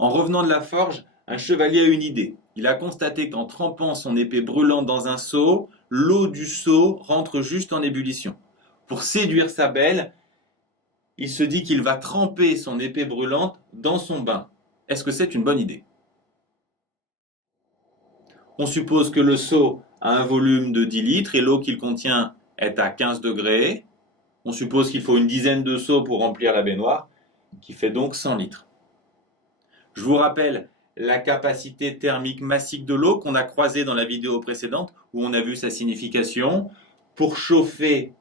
En revenant de la forge, un chevalier a une idée. Il a constaté qu'en trempant son épée brûlante dans un seau, l'eau du seau rentre juste en ébullition. Pour séduire sa belle, il se dit qu'il va tremper son épée brûlante dans son bain. Est-ce que c'est une bonne idée? On suppose que le seau a un volume de 10 litres et l'eau qu'il contient est à 15 degrés. On suppose qu'il faut une dizaine de seaux pour remplir la baignoire, qui fait donc 100 litres. Je vous rappelle la capacité thermique massique de l'eau qu'on a croisée dans la vidéo précédente, où on a vu sa signification. Pour chauffer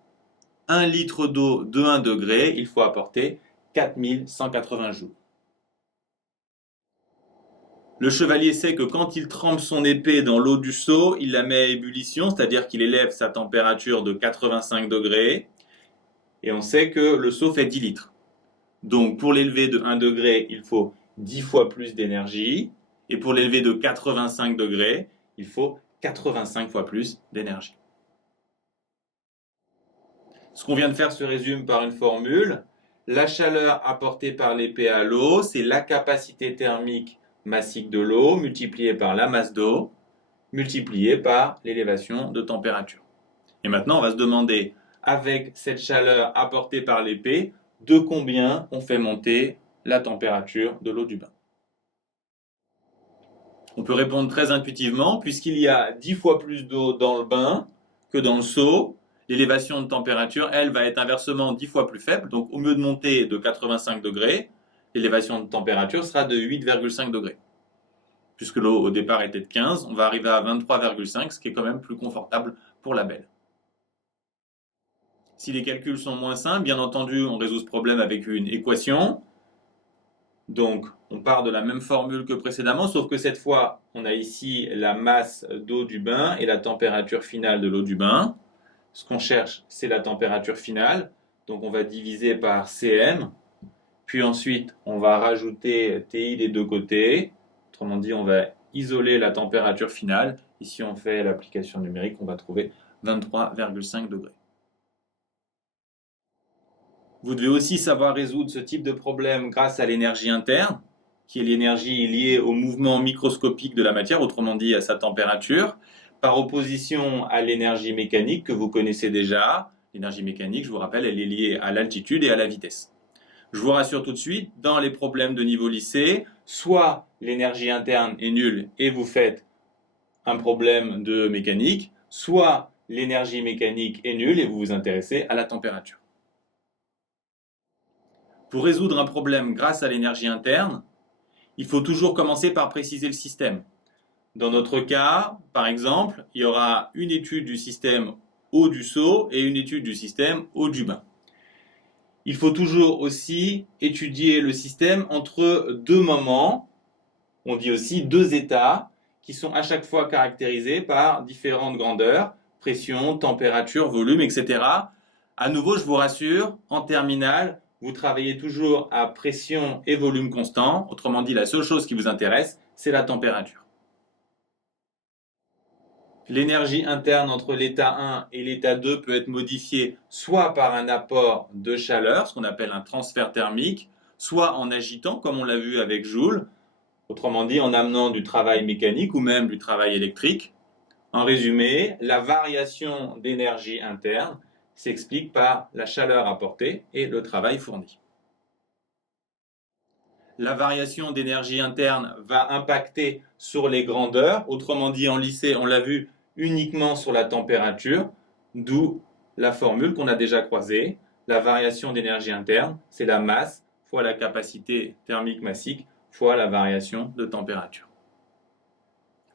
1 litre d'eau de 1 degré, il faut apporter 4180 joules. Le chevalier sait que quand il trempe son épée dans l'eau du seau, il la met à ébullition, c'est-à-dire qu'il élève sa température de 85 degrés. Et on sait que le seau fait 10 litres. Donc pour l'élever de 1 degré, il faut 10 fois plus d'énergie. Et pour l'élever de 85 degrés, il faut 85 fois plus d'énergie. Ce qu'on vient de faire se résume par une formule. La chaleur apportée par l'épée à l'eau, c'est la capacité thermique massique de l'eau multipliée par la masse d'eau multipliée par l'élévation de température. Et maintenant, on va se demander, avec cette chaleur apportée par l'épée, de combien on fait monter la température de l'eau du bain. On peut répondre très intuitivement, puisqu'il y a 10 fois plus d'eau dans le bain que dans le seau, l'élévation de température, elle, va être inversement 10 fois plus faible. Donc au lieu de monter de 85 degrés, l'élévation de température sera de 8,5 degrés. Puisque l'eau au départ était de 15, on va arriver à 23,5, ce qui est quand même plus confortable pour la belle. Si les calculs sont moins simples, bien entendu, on résout ce problème avec une équation. Donc, on part de la même formule que précédemment, sauf que cette fois, on a ici la masse d'eau du bain et la température finale de l'eau du bain. Ce qu'on cherche, c'est la température finale. Donc, on va diviser par Cm. Puis ensuite, on va rajouter Ti des deux côtés. Autrement dit, on va isoler la température finale. Ici, on fait l'application numérique, on va trouver 23,5 degrés. Vous devez aussi savoir résoudre ce type de problème grâce à l'énergie interne, qui est l'énergie liée au mouvement microscopique de la matière, autrement dit à sa température, par opposition à l'énergie mécanique que vous connaissez déjà. L'énergie mécanique, je vous rappelle, elle est liée à l'altitude et à la vitesse. Je vous rassure tout de suite, dans les problèmes de niveau lycée, soit l'énergie interne est nulle et vous faites un problème de mécanique, soit l'énergie mécanique est nulle et vous vous intéressez à la température. Pour résoudre un problème grâce à l'énergie interne, il faut toujours commencer par préciser le système. Dans notre cas, par exemple, il y aura une étude du système eau du seau et une étude du système eau du bain. Il faut toujours aussi étudier le système entre deux moments, on dit aussi deux états, qui sont à chaque fois caractérisés par différentes grandeurs, pression, température, volume, etc. À nouveau, je vous rassure, en terminale, vous travaillez toujours à pression et volume constant. Autrement dit, la seule chose qui vous intéresse, c'est la température. L'énergie interne entre l'état 1 et l'état 2 peut être modifiée soit par un apport de chaleur, ce qu'on appelle un transfert thermique, soit en agitant, comme on l'a vu avec Joule, autrement dit en amenant du travail mécanique ou même du travail électrique. En résumé, la variation d'énergie interne s'explique par la chaleur apportée et le travail fourni. La variation d'énergie interne va impacter sur les grandeurs, autrement dit en lycée, on l'a vu uniquement sur la température, d'où la formule qu'on a déjà croisée. La variation d'énergie interne, c'est la masse fois la capacité thermique massique fois la variation de température.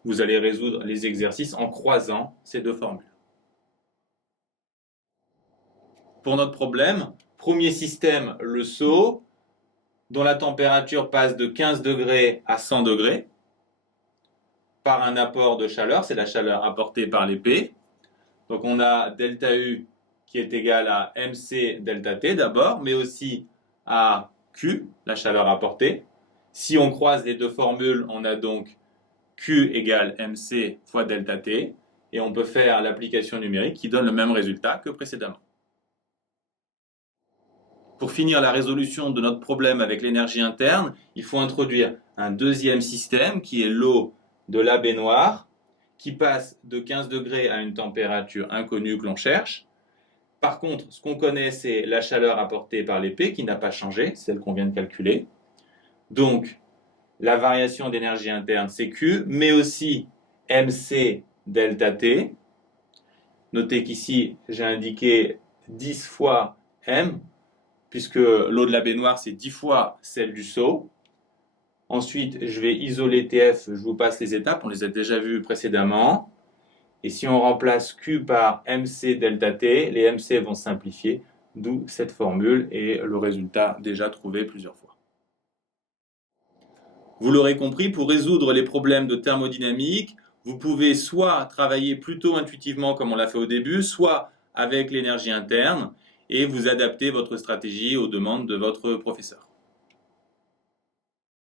Vous allez résoudre les exercices en croisant ces deux formules. Pour notre problème, premier système, le seau, dont la température passe de 15 degrés à 100 degrés par un apport de chaleur, c'est la chaleur apportée par l'épée. Donc on a delta U qui est égal à mc delta T d'abord, mais aussi à Q, la chaleur apportée. Si on croise les deux formules, on a donc Q égale mc fois delta T, et on peut faire l'application numérique qui donne le même résultat que précédemment. Pour finir la résolution de notre problème avec l'énergie interne, il faut introduire un deuxième système qui est l'eau de la baignoire qui passe de 15 degrés à une température inconnue que l'on cherche. Par contre, ce qu'on connaît, c'est la chaleur apportée par l'épée qui n'a pas changé, celle qu'on vient de calculer. Donc, la variation d'énergie interne, c'est Q, mais aussi MC delta T. Notez qu'ici, j'ai indiqué 10 fois M, puisque l'eau de la baignoire, c'est 10 fois celle du seau. Ensuite, je vais isoler TF, je vous passe les étapes, on les a déjà vues précédemment. Et si on remplace Q par MC delta T, les MC vont simplifier, d'où cette formule et le résultat déjà trouvé plusieurs fois. Vous l'aurez compris, pour résoudre les problèmes de thermodynamique, vous pouvez soit travailler plutôt intuitivement comme on l'a fait au début, soit avec l'énergie interne et vous adapter votre stratégie aux demandes de votre professeur.